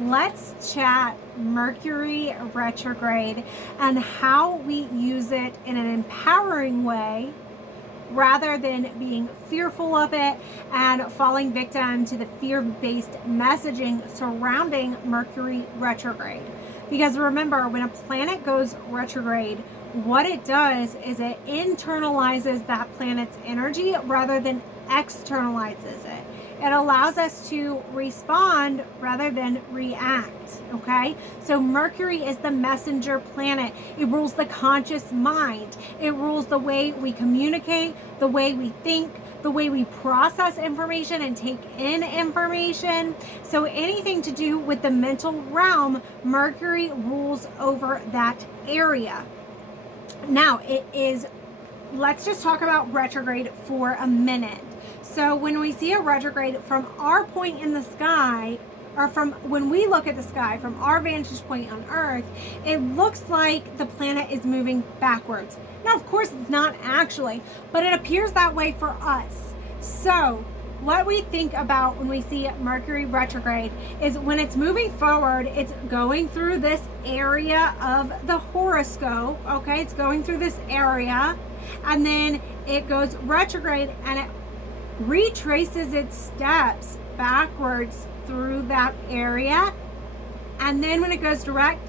let's chat Mercury retrograde and how we use it in an empowering way rather than being fearful of it and falling victim to the fear-based messaging surrounding Mercury retrograde. Because remember, when a planet goes retrograde, what it does is it internalizes that planet's energy rather than externalizes it. It allows us to respond rather than react, okay? So Mercury is the messenger planet. It rules the conscious mind. It rules the way we communicate, the way we think, the way we process information and take in information. So anything to do with the mental realm, Mercury rules over that area. Now, let's just talk about retrograde for a minute. So when we see a retrograde from our point in the sky, or from when we look at the sky from our vantage point on Earth, it looks like the planet is moving backwards. Now, of course, it's not actually, but it appears that way for us. So what we think about when we see Mercury retrograde is when it's moving forward, it's going through this area of the horoscope, okay? It's going through this area, and then it goes retrograde and it retraces its steps backwards through that area, and then when it goes direct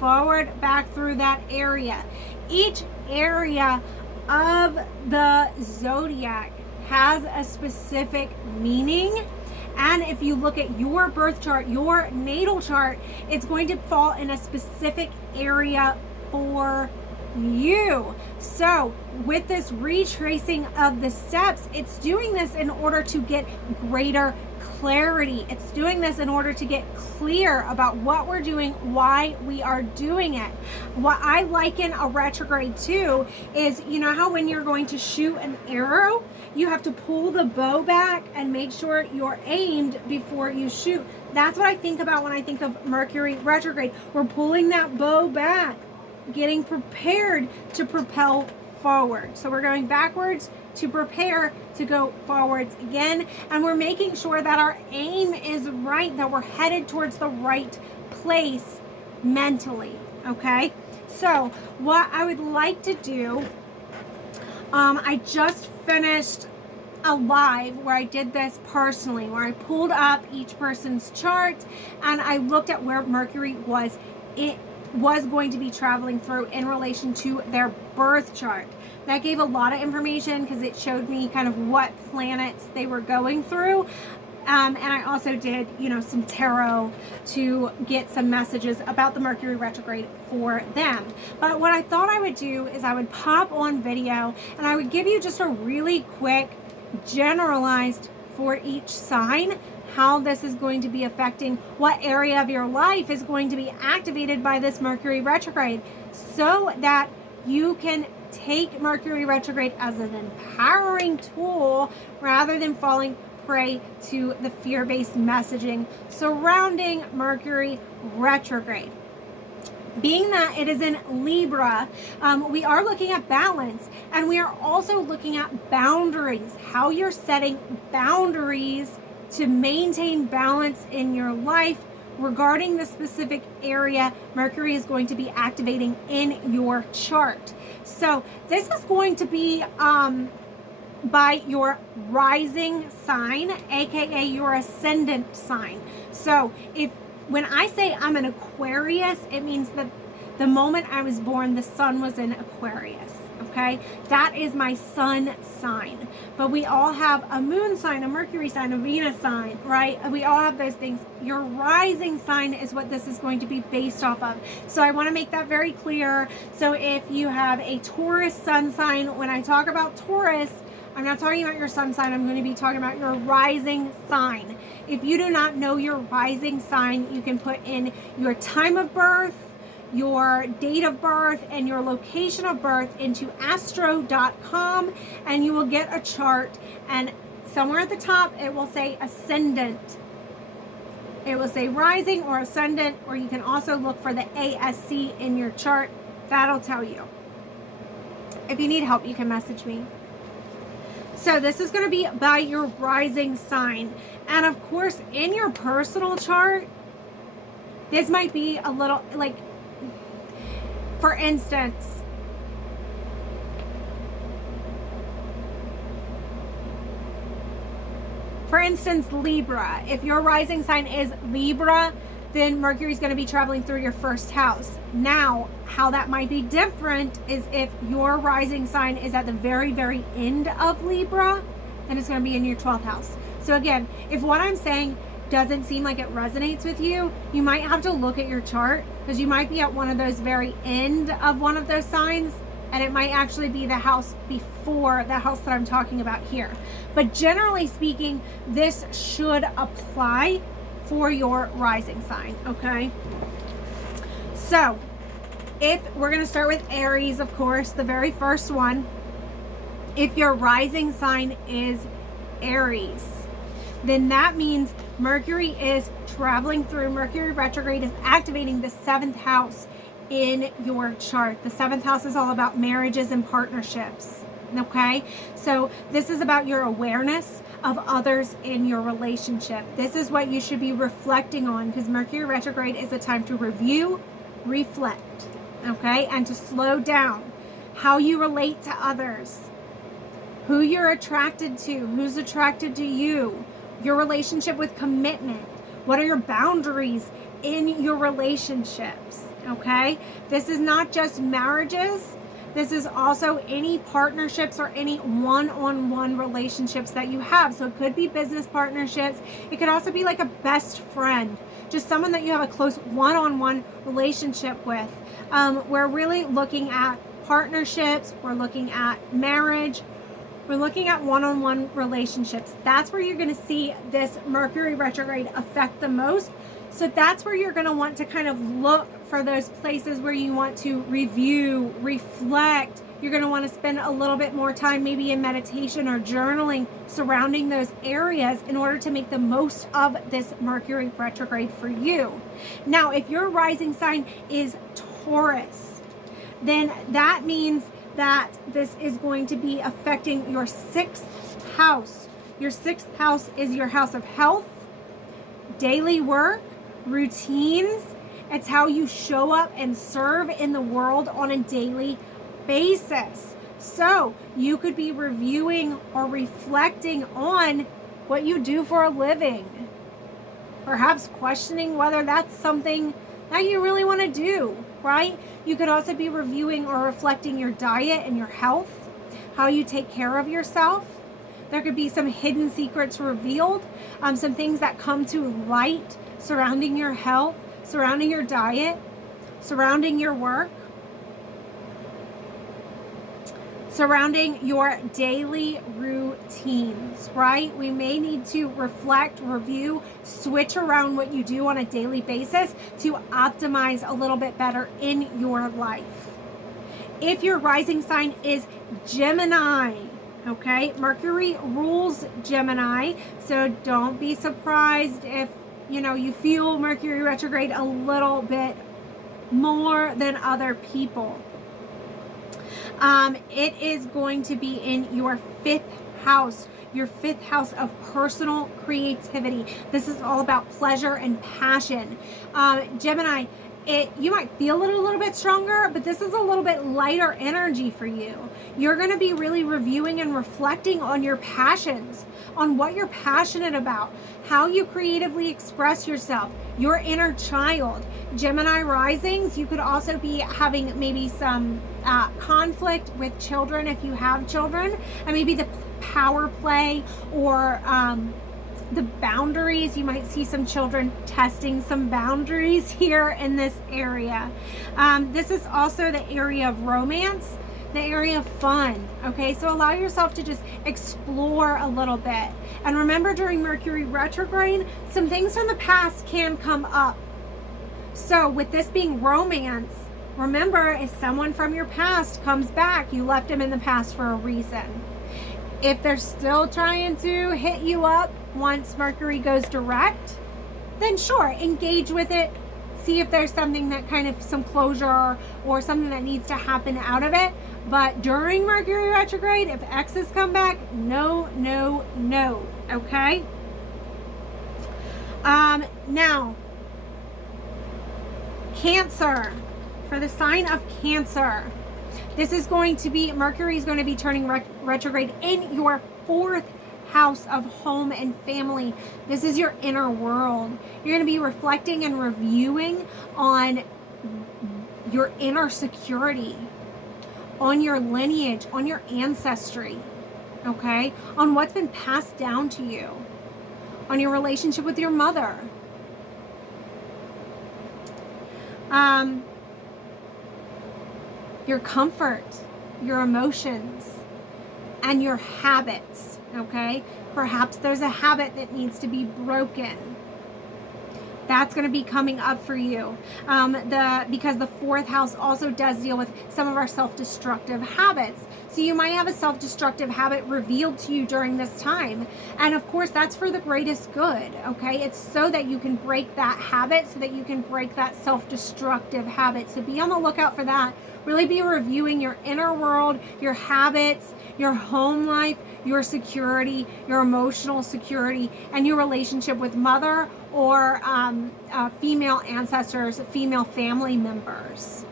forward back through that area. Each area of the zodiac has a specific meaning, and if you look at your birth chart, your natal chart, it's going to fall in a specific area for you. So with this retracing of the steps, it's doing this in order to get greater clarity. It's doing this in order to get clear about what we're doing, why we are doing it. What I liken a retrograde to is, you know how when you're going to shoot an arrow, you have to pull the bow back and make sure you're aimed before you shoot. That's what I think about when I think of Mercury retrograde. We're pulling that bow back, getting prepared to propel forward. So we're going backwards to prepare to go forwards again, and we're making sure that our aim is right, that we're headed towards the right place mentally, okay? So what I would like to do, I just finished a live where I did this personally, where I pulled up each person's chart and I looked at where Mercury was going to be traveling through in relation to their birth chart. That gave a lot of information because it showed me kind of what planets they were going through. And I also did, some tarot to get some messages about the Mercury retrograde for them. But what I thought I would do is I would pop on video and I would give you just a really quick generalized for each sign how this is going to be affecting what area of your life is going to be activated by this Mercury retrograde, so that you can take Mercury retrograde as an empowering tool rather than falling prey to the fear-based messaging surrounding Mercury retrograde. Being that it is in Libra, we are looking at balance, and we are also looking at boundaries, how you're setting boundaries to maintain balance in your life regarding the specific area Mercury is going to be activating in your chart. So this is going to be by your rising sign, aka your ascendant sign. So when I say I'm an Aquarius, it means that the moment I was born, the sun was in Aquarius. Okay, that is my sun sign. But we all have a moon sign, a Mercury sign, a Venus sign, right? We all have those things. Your rising sign is what this is going to be based off of. So I want to make that very clear. So if you have a Taurus sun sign, when I talk about Taurus, I'm not talking about your sun sign. I'm going to be talking about your rising sign. If you do not know your rising sign, you can put in your time of birth, your date of birth, and your location of birth into astro.com, and you will get a chart, and somewhere at the top it will say ascendant. It will say rising or ascendant, or you can also look for the ASC in your chart. That'll tell you. If you need help, you can message me. So this is going to be by your rising sign. And of course, in your personal chart, This might be a little, like, for instance, Libra. If your rising sign is Libra, then Mercury is going to be traveling through your first house. Now, how that might be different is if your rising sign is at the very, very end of Libra, then it's going to be in your 12th house. So again, if what I'm saying doesn't seem like it resonates with you, you might have to look at your chart, because you might be at one of those very end of one of those signs, and it might actually be the house before the house that I'm talking about here. But generally speaking, this should apply for your rising sign, okay? So, if we're going to start with Aries, of course, the very first one. If your rising sign is Aries, then that means Mercury is traveling through, Mercury retrograde is activating the 7th house in your chart. The 7th house is all about marriages and partnerships, okay? So this is about your awareness of others in your relationship. This is what you should be reflecting on, because Mercury retrograde is a time to review, reflect, okay? And to slow down how you relate to others, who you're attracted to, who's attracted to you, your relationship with commitment. What are your boundaries in your relationships? Okay, this is not just marriages. This is also any partnerships or any one-on-one relationships that you have. So it could be business partnerships. It could also be like a best friend, just someone that you have a close one-on-one relationship with. We're really looking at partnerships. We're looking at marriage. We're looking at one-on-one relationships. That's where you're going to see this Mercury retrograde affect the most. So that's where you're going to want to kind of look for those places where you want to review, reflect. You're going to want to spend a little bit more time maybe in meditation or journaling surrounding those areas in order to make the most of this Mercury retrograde for you. Now, if your rising sign is Taurus, then that means that this is going to be affecting your 6th house. Your 6th house is your house of health, daily work, routines. It's how you show up and serve in the world on a daily basis. So you could be reviewing or reflecting on what you do for a living. Perhaps questioning whether that's something that you really want to do, right? You could also be reviewing or reflecting your diet and your health, how you take care of yourself. There could be some hidden secrets revealed, some things that come to light surrounding your health, surrounding your diet, surrounding your work, surrounding your daily routines, right? We may need to reflect, review, switch around what you do on a daily basis to optimize a little bit better in your life. If your rising sign is Gemini, okay, Mercury rules Gemini, so don't be surprised if, you feel Mercury retrograde a little bit more than other people. It is going to be in your 5th house, your 5th house of personal creativity. This is all about pleasure and passion. Gemini, you might feel it a little bit stronger, but this is a little bit lighter energy for you. You're going to be really reviewing and reflecting on your passions, on what you're passionate about, how you creatively express yourself, your inner child. Gemini risings, you could also be having maybe some conflict with children if you have children, and maybe the power play or the boundaries. You might see some children testing some boundaries here in this area. This is also the area of romance, the area of fun. Okay, so allow yourself to just explore a little bit. And remember, during Mercury retrograde, some things from the past can come up. So with this being romance, remember, if someone from your past comes back, you left them in the past for a reason. If they're still trying to hit you up once Mercury goes direct, then sure, engage with it. See if there's something that kind of some closure or something that needs to happen out of it. But during Mercury retrograde, if exes come back, no, no, no. Okay? Now, Cancer, for the sign of Cancer, this is going to be, Mercury is going to be turning retrograde in your 4th house of home and family. This is your inner world. You're going to be reflecting and reviewing on your inner security, on your lineage, on your ancestry, okay? On what's been passed down to you, on your relationship with your mother. Your comfort, your emotions, and your habits, okay? Perhaps there's a habit that needs to be broken. That's going to be coming up for you. Because the 4th house also does deal with some of our self-destructive habits. So you might have a self-destructive habit revealed to you during this time. And of course, that's for the greatest good, okay? It's so that you can break that habit, so that you can break that self-destructive habit. So be on the lookout for that. Really be reviewing your inner world, your habits, your home life, your security, your emotional security, and your relationship with mother or female ancestors, female family members.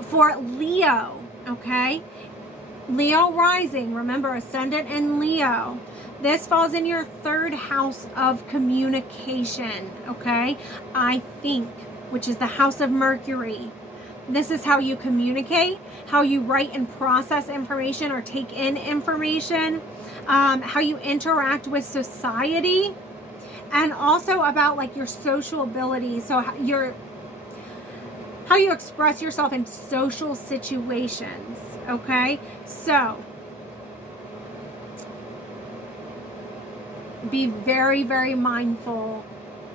For Leo, okay? Leo rising, remember, ascendant in Leo. This falls in your 3rd house of communication, okay? I think, which is the house of Mercury. This is how you communicate, how you write and process information or take in information, how you interact with society, and also about like your social abilities. So how you express yourself in social situations, okay? So be very, very mindful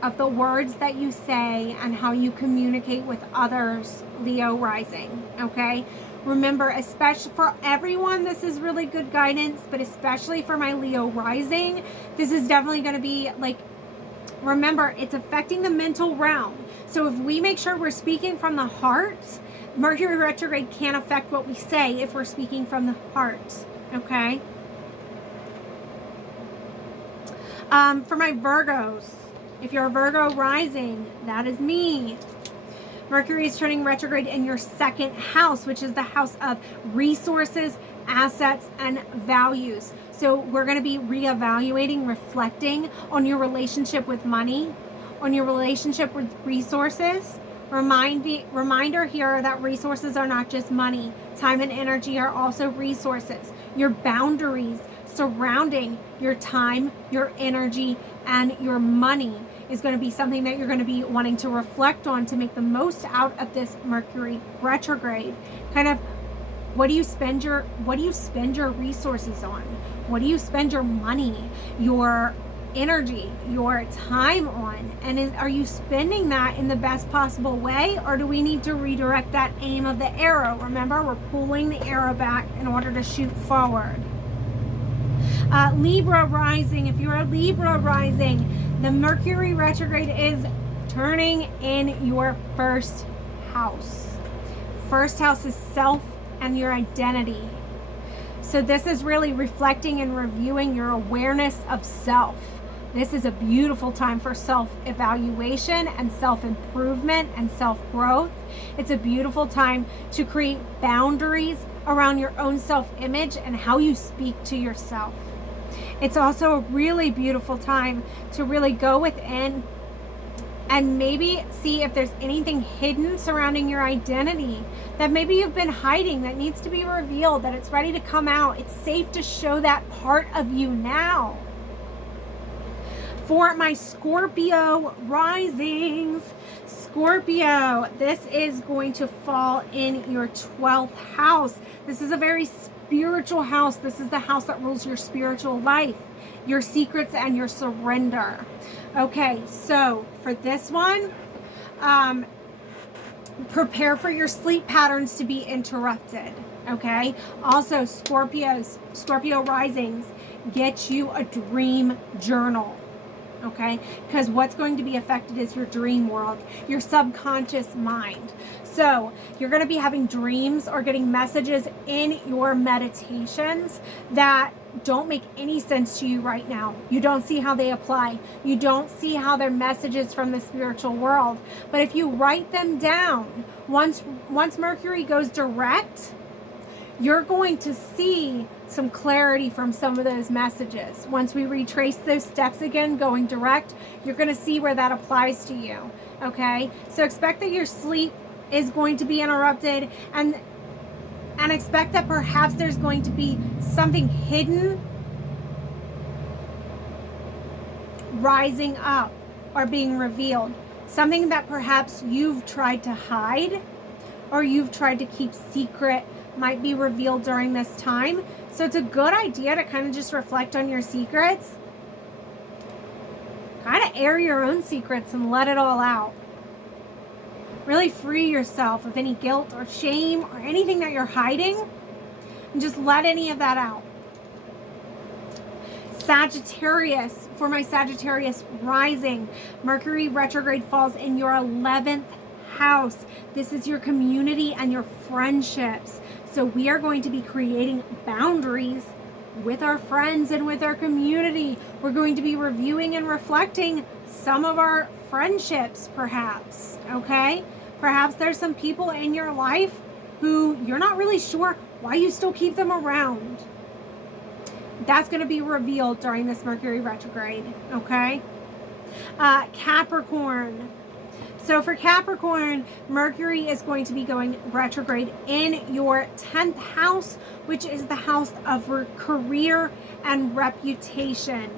of the words that you say and how you communicate with others, Leo rising, okay? Remember, especially for everyone, this is really good guidance, but especially for my Leo rising, this is definitely going to be like, remember, it's affecting the mental realm. So if we make sure we're speaking from the heart, Mercury retrograde can't affect what we say if we're speaking from the heart, okay? For my Virgos, if you're a Virgo rising, that is me. Mercury is turning retrograde in your 2nd house, which is the house of resources, assets, and values. So we're going to be reevaluating, reflecting on your relationship with money, on your relationship with resources. Reminder here that resources are not just money. Time and energy are also resources. Your boundaries surrounding your time, your energy, and your money is going to be something that you're going to be wanting to reflect on to make the most out of this Mercury retrograde. Kind of, what do you spend your resources on? What do you spend your money, your energy, your time on? And are you spending that in the best possible way, or do we need to redirect that aim of the arrow? Remember, we're pulling the arrow back in order to shoot forward. Libra rising, if you're a Libra rising, the Mercury retrograde is turning in your 1st house. 1st house is self and your identity. So this is really reflecting and reviewing your awareness of self. This is a beautiful time for self-evaluation and self-improvement and self-growth. It's a beautiful time to create boundaries around your own self-image and how you speak to yourself. It's also a really beautiful time to really go within and maybe see if there's anything hidden surrounding your identity that maybe you've been hiding that needs to be revealed, that it's ready to come out. It's safe to show that part of you now. For my Scorpio risings, Scorpio, this is going to fall in your 12th house. This is a very spiritual house. This is the house that rules your spiritual life, your secrets, and your surrender. Okay, so for this one, prepare for your sleep patterns to be interrupted. Okay, also Scorpio risings, get you a dream journal. okay? Because what's going to be affected is your dream world, your subconscious mind. So you're going to be having dreams or getting messages in your meditations that don't make any sense to you right now. You don't see how they apply. You don't see how they're messages from the spiritual world. But if you write them down, once Mercury goes direct, you're going to see some clarity from some of those messages. Once we retrace those steps again, going direct, you're going to see where that applies to you, okay? So expect that your sleep is going to be interrupted, and expect that perhaps there's going to be something hidden rising up or being revealed. Something that perhaps you've tried to hide or you've tried to keep secret might be revealed during this time. So it's a good idea to kind of just reflect on your secrets. Kind of air your own secrets and let it all out. Really free yourself of any guilt or shame or anything that you're hiding, and just let any of that out. Sagittarius, for my Sagittarius rising, Mercury retrograde falls in your 11th house. This is your community and your friendships. So we are going to be creating boundaries with our friends and with our community. We're going to be reviewing and reflecting some of our friendships, perhaps, okay? Perhaps there's some people in your life who you're not really sure why you still keep them around. That's going to be revealed during this Mercury retrograde, okay? Capricorn. So for Capricorn, Mercury is going to be going retrograde in your 10th house, which is the house of career and reputation.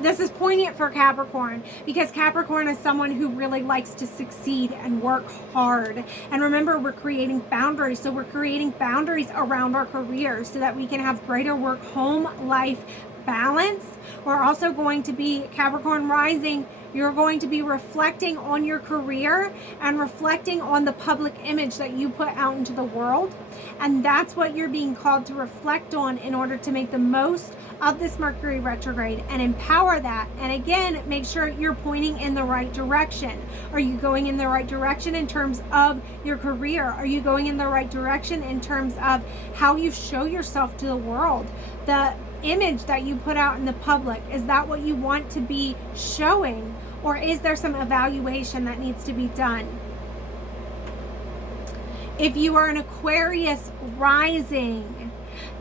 This is poignant for Capricorn because Capricorn is someone who really likes to succeed and work hard. And remember, we're creating boundaries. So we're creating boundaries around our careers so that we can have greater work-home life balance. We're also going to be, Capricorn rising, you're going to be reflecting on your career and reflecting on the public image that you put out into the world. And that's what you're being called to reflect on in order to make the most of this Mercury retrograde and empower that. And again, make sure you're pointing in the right direction. Are you going in the right direction in terms of your career? Are you going in the right direction in terms of how you show yourself to the world? The image that you put out in the public, is that what you want to be showing? Or is there some evaluation that needs to be done? If you are an Aquarius rising,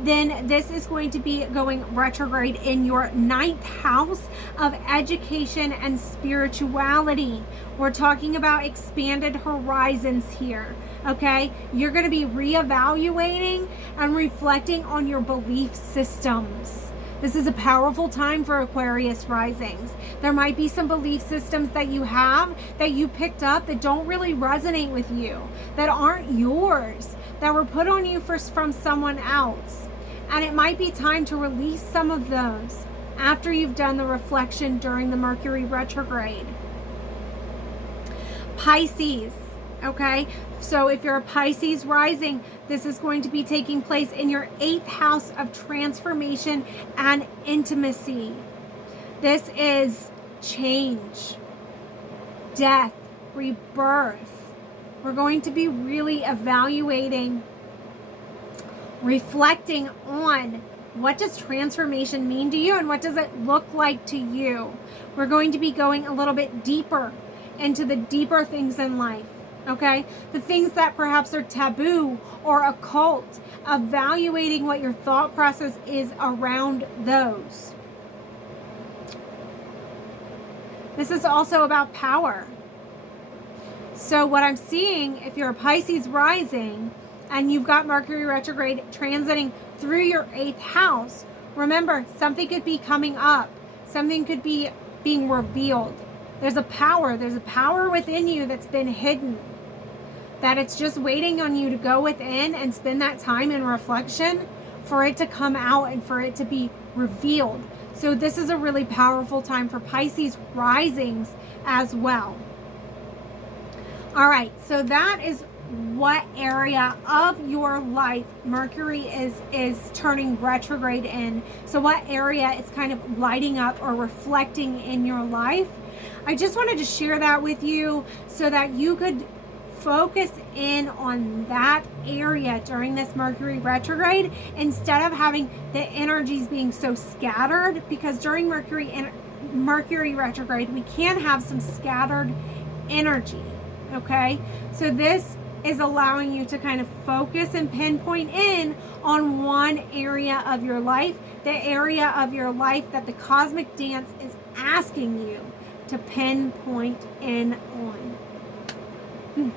then this is going to be going retrograde in your 9th house of education and spirituality. We're talking about expanded horizons here, okay? You're going to be reevaluating and reflecting on your belief systems. This is a powerful time for Aquarius risings. There might be some belief systems that you have that you picked up that don't really resonate with you, that aren't yours, that were put on you from someone else. And it might be time to release some of those after you've done the reflection during the Mercury retrograde. Pisces, okay? So if you're a Pisces rising, this is going to be taking place in your 8th house of transformation and intimacy. This is change, death, rebirth. We're going to be really evaluating, reflecting on what does transformation mean to you and what does it look like to you. We're going to be going a little bit deeper into the deeper things in life. Okay, the things that perhaps are taboo or occult, evaluating what your thought process is around those. This is also about power. So what I'm seeing, if you're a Pisces rising and you've got Mercury retrograde transiting through your 8th house, remember, something could be coming up. Something could be being revealed. There's a power within you that's been hidden, that it's just waiting on you to go within and spend that time in reflection for it to come out and for it to be revealed. So this is a really powerful time for Pisces risings as well. All right, so that is what area of your life Mercury is turning retrograde in. So what area it's kind of lighting up or reflecting in your life. I just wanted to share that with you so that you could focus in on that area during this Mercury retrograde instead of having the energies being so scattered, because during Mercury retrograde we can have some scattered energy. Okay, so this is allowing you to kind of focus and pinpoint in on one area of your life, the area of your life that the cosmic dance is asking you to pinpoint in on.